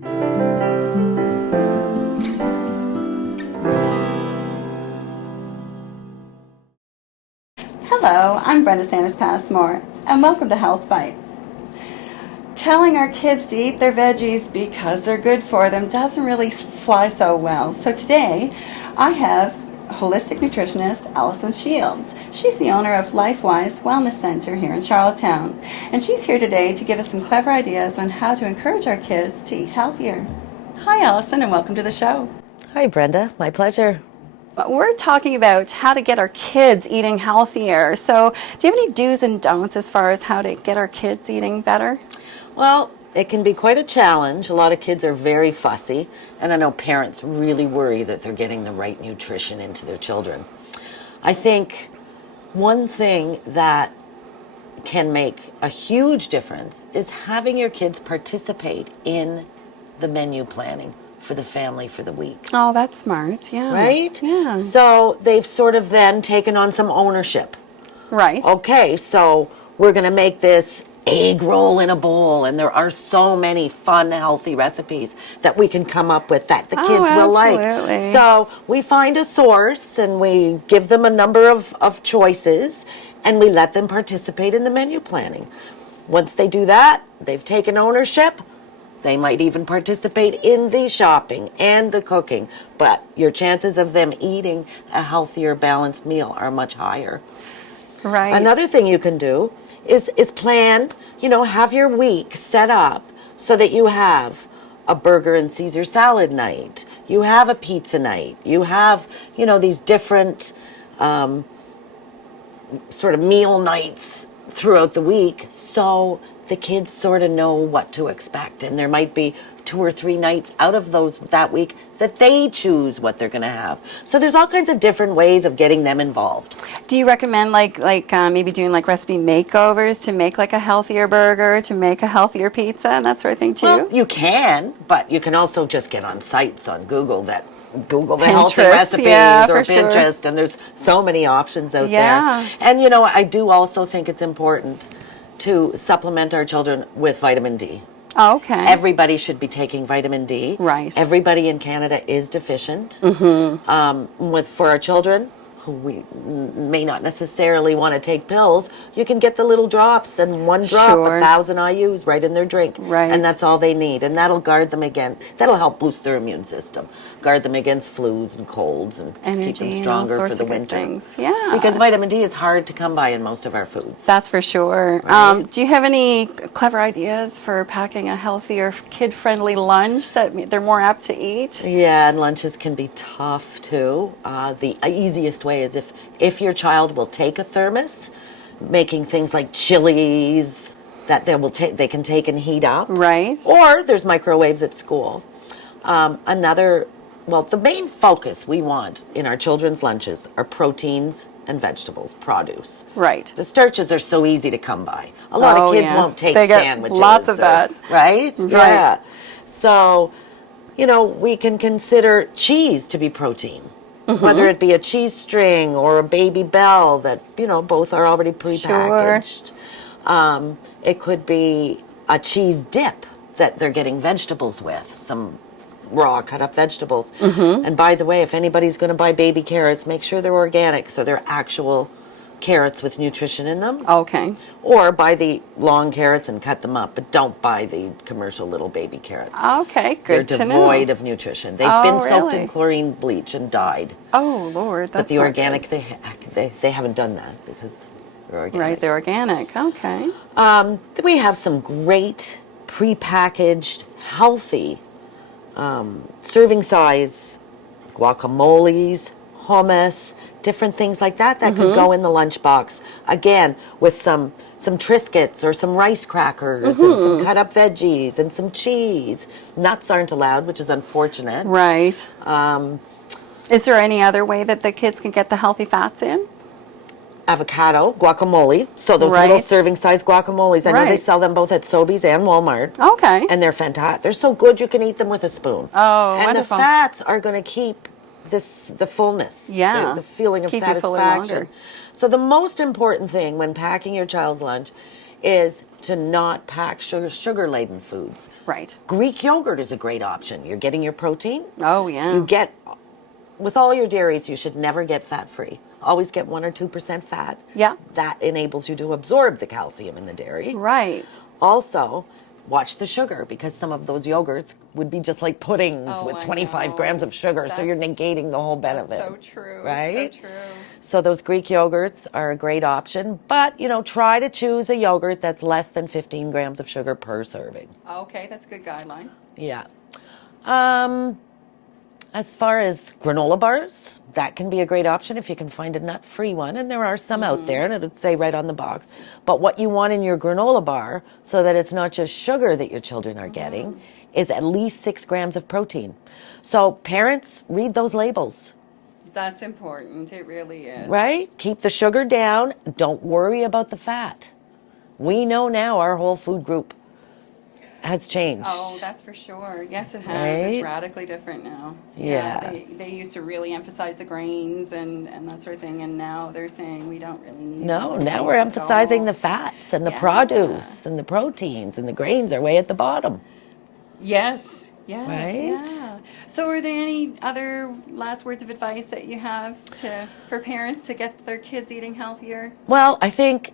Hello, I'm Brenda Sanders Passmore, and welcome to Health Bites. Telling our kids to eat their veggies because they're good for them doesn't really fly so well. So today, I have holistic nutritionist Allison Shields. She's the owner of LifeWise Wellness Center here in Charlottetown, and she's here today to give us some clever ideas on how to encourage our kids to eat healthier. Hi, Allison, and welcome to the show. Hi, Brenda. My pleasure. We're talking about how to get our kids eating healthier. So do you have any do's and don'ts as far as how to get our kids eating better? Well, it can be quite a challenge. A lot of kids are very fussy, and I know parents really worry that they're getting the right nutrition into their children. I think one thing that can make a huge difference is having your kids participate in the menu planning for the family for the week. Oh, that's smart, yeah. Right? Yeah. So they've sort of then taken on some ownership. Right. Okay, so we're going to make this egg roll in a bowl, and there are so many fun, healthy recipes that we can come up with that the kids will like. Absolutely. So we find a source, and we give them a number of choices, and we let them participate in the menu planning. Once they do that, they've taken ownership. They might even participate in the shopping and the cooking, but your chances of them eating a healthier, balanced meal are much higher. Right. Another thing you can do is plan, have your week set up so that you have a burger and Caesar salad night, you have a pizza night, you have, these different sort of meal nights throughout the week, so the kids sort of know what to expect, and there might be 2 or 3 nights out of that week that they choose what they're going to have. So there's all kinds of different ways of getting them involved. Do you recommend maybe doing recipe makeovers to make a healthier burger, to make a healthier pizza, and that sort of thing too? Well, you can, but you can also just get on sites on Google the healthy Pinterest, recipes, yeah, or for sure. Pinterest, and there's so many options out Yeah. there. And I do also think it's important to supplement our children with vitamin D. Oh, okay. Everybody should be taking vitamin D. Right. Everybody in Canada is deficient. For our children, who we may not necessarily want to take pills, you can get the little drops, and one drop, Sure. 1,000 IUs right in their drink. Right. And that's all they need. And that'll guard them that'll help boost their immune system, guard them against flus and colds, and keep them Energy and all stronger sorts for the of good winter. things. Yeah. Because vitamin D is hard to come by in most of our foods. That's for sure. Right. Do you have any clever ideas for packing a healthier, kid-friendly lunch that they're more apt to eat? Yeah, and lunches can be tough too. The easiest way is if your child will take a thermos, making things like chilies that they can take and heat up. Right. Or there's microwaves at school. The main focus we want in our children's lunches are proteins and vegetables, produce. Right. The starches are so easy to come by. A lot of kids won't take They get sandwiches. lots of that. Right? Right. Yeah. So, we can consider cheese to be protein. Whether it be a cheese string or a Baby Bell that, both are already prepackaged. Sure. It could be a cheese dip that they're getting vegetables with, some raw cut up vegetables. And by the way, if anybody's going to buy baby carrots, make sure they're organic, so they're actual carrots with nutrition in them. Okay. Or buy the long carrots and cut them up, but don't buy the commercial little baby carrots. Okay, good They're to know. devoid of nutrition. They've been soaked really? in chlorine bleach and dyed. Oh, Lord, that's But the not organic, good. they haven't done that because they're organic. Right, they're organic. Okay. We have some great prepackaged, healthy serving size guacamoles, hummus, different things like that could go in the lunchbox. Again, with some Triscuits or some rice crackers and some cut up veggies and some cheese. Nuts aren't allowed, which is unfortunate. Right. Is there any other way that the kids can get the healthy fats in? Avocado, guacamole. So those little serving size guacamoles. I know they sell them both at Sobeys and Walmart. Okay. And they're fantastic. They're so good you can eat them with a spoon. Oh, and wonderful. the fats are going to keep the fullness. Yeah. The feeling of Keep you fuller satisfaction. longer. So the most important thing when packing your child's lunch is to not pack sugar-laden foods. Right. Greek yogurt is a great option. You're getting your protein. Oh, yeah. You get, with all your dairies, you should never get fat-free. Always get 1 or 2% fat. Yeah. That enables you to absorb the calcium in the dairy. Right. Also, watch the sugar, because some of those yogurts would be just like puddings with I 25 know. grams of sugar, so you're negating the whole benefit. So true. Right? So true. So those Greek yogurts are a great option, but try to choose a yogurt that's less than 15 grams of sugar per serving. Okay, that's a good guideline. Yeah. As far as granola bars, that can be a great option if you can find a nut-free one, and there are some out there, and it'll say right on the box. But what you want in your granola bar, so that it's not just sugar that your children are getting, is at least 6 grams of protein. So parents, read those labels. That's important. It really is. Right? Keep the sugar down. Don't worry about the fat. We know now our whole food group has changed. Oh, that's for sure. Yes, it has. Right? It's radically different now. Yeah. They used to really emphasize the grains and that sort of thing, and now they're saying we don't really need No, the now we're grains at emphasizing all. the fats and the Yeah. produce and the proteins, and the grains are way at the bottom. Yes. Yes. Right? Yeah. So, are there any other last words of advice that you have for parents to get their kids eating healthier? Well, I think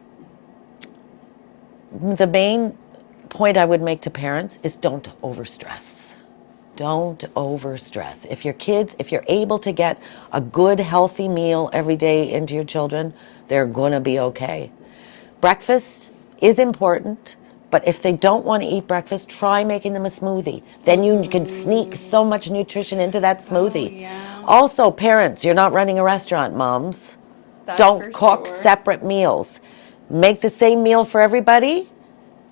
the main point I would make to parents is don't overstress. Don't overstress. If you're able to get a good, healthy meal every day into your children, they're going to be okay. Breakfast is important, but if they don't want to eat breakfast, try making them a smoothie. Then you can sneak so much nutrition into that smoothie. Oh, yeah. Also, parents, you're not running a restaurant, moms. That's Don't for cook sure. separate meals. Make the same meal for everybody.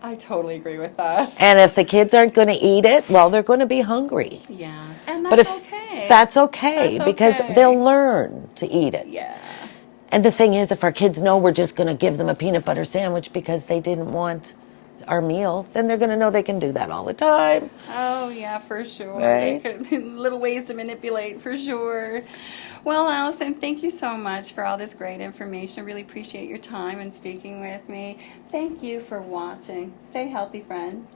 I totally agree with that. And if the kids aren't going to eat it, well, they're going to be hungry. Yeah. And that's But if okay. that's okay, That's because okay. they'll learn to eat it. Yeah. And the thing is, if our kids know we're just going to give them a peanut butter sandwich because they didn't want our meal, then they're going to know they can do that all the time. Oh, yeah, for sure. Right? Little ways to manipulate, for sure. Well, Allison, thank you so much for all this great information. Really appreciate your time and speaking with me. Thank you for watching. Stay healthy, friends.